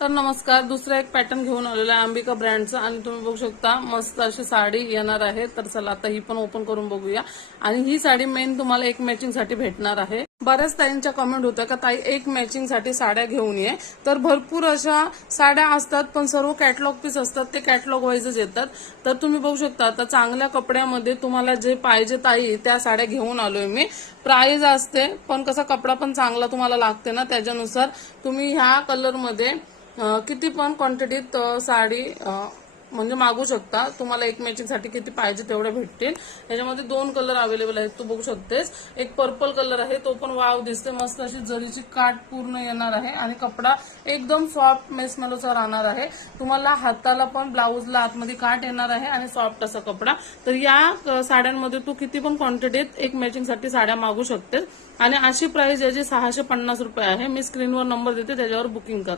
तर नमस्कार, दुसरा एक पॅटर्न घेऊन आलेला आहे अंबिका ब्रँडचा आणि तुम्ही बघू शकता मस्त अशी साडी येणार आहे. तर चला आता ही पण ओपन करून बघूया. आणि ही साडी मेन तुम्हाला एक मॅचिंग साठी भेटणार आहे. बऱ्याच ताईंच्या कमेंट होत्या का ताई एक मॅचिंग साठी साड्या घेऊन ये. तर भरपूर अशा साड्या असतात पण सर्व कॅटलॉग पीस असतात, ते कॅटलॉग वाईजच येतात. तर तुम्ही बघू शकता आता चांगल्या कपड्यामध्ये तुम्हाला जे पाहिजे ताई त्या साड्या घेऊन आलोय मी. प्राइस असते पण कसा कपडा पण चांगला तुम्हाला लागते ना, त्याच्यानुसार तुम्ही ह्या कलर मध्ये किती पण क्वांटिटीत साडी म्हणजे मागू शकता. तुम्हाला एक मॅचिंग साठी किती पाहिजे तेवढे भेटतील. याच्यामध्ये 2 कलर अवेलेबल आहेत, तू बघू शकतेस. एक पर्पल कलर आहे, तो पण वाव दिसते. मस्त अशी जरीची काठ पूर्ण येणार आहे आणि कपडा एकदम सॉफ्ट मेसमेलोचा राहणार आहे. तुम्हाला हाताला पण ब्लाऊजला आतमध्ये काठ येणार आहे आणि सॉफ्ट असा कपडा. तर या साड्यांमध्ये तू किती पण क्वांटिटीत एक मॅचिंग साठी साड्या मागू शकतेस. आणि अशी प्राइस याची 650 रुपये आहे. मी स्क्रीनवर नंबर देते, त्याच्यावर बुकिंग करा.